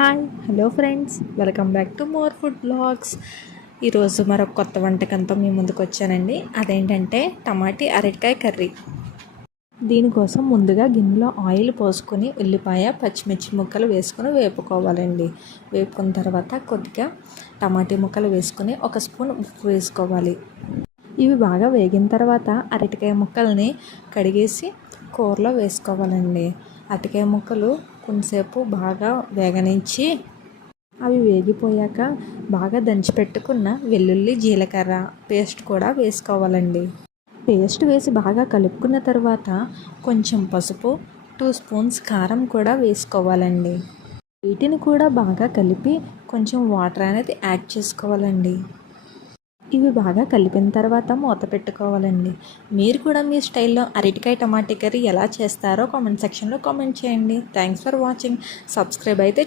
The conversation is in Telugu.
Hi hello friends, welcome back to more food blogs. ఈరోజు మరొక కొత్త వంటకంతో మీ ముందుకు వచ్చానండి. అదేంటంటే టమాటీ అరటికాయ కర్రీ. దీనికోసం ముందుగా గిన్నెలో ఆయిల్ పోసుకొని ఉల్లిపాయ పచ్చిమిర్చి ముక్కలు వేసుకొని వేపుకోవాలండి. వేపుకున్న తర్వాత కొద్దిగా టమాటీ ముక్కలు వేసుకొని 1 స్పూన్ ఉప్పు వేసుకోవాలి. ఇవి బాగా వేగిన తర్వాత అరటికాయ ముక్కల్ని కడిగేసి కూరలో వేసుకోవాలండి. అరటికాయ ముక్కలు కొంతసేపు బాగా వేగనించి అవి వేగిపోయాక బాగా దంచి పెట్టుకున్న వెల్లుల్లి జీలకర్ర పేస్ట్ కూడా వేసుకోవాలండి. పేస్ట్ వేసి బాగా కలుపుకున్న తర్వాత కొంచెం పసుపు 2 స్పూన్స్ కారం కూడా వేసుకోవాలండి. వీటిని కూడా బాగా కలిపి కొంచెం వాటర్ అనేది యాడ్ చేసుకోవాలండి. ఇవి బాగా కలిపిన తర్వాత మూత పెట్టుకోవాలండి. మీరు కూడా మీ స్టైల్లో అరటికాయ టమాటా కర్రీ ఎలా చేస్తారో కామెంట్ సెక్షన్లో కామెంట్ చేయండి. Thanks for watching. సబ్స్క్రైబ్ అయితే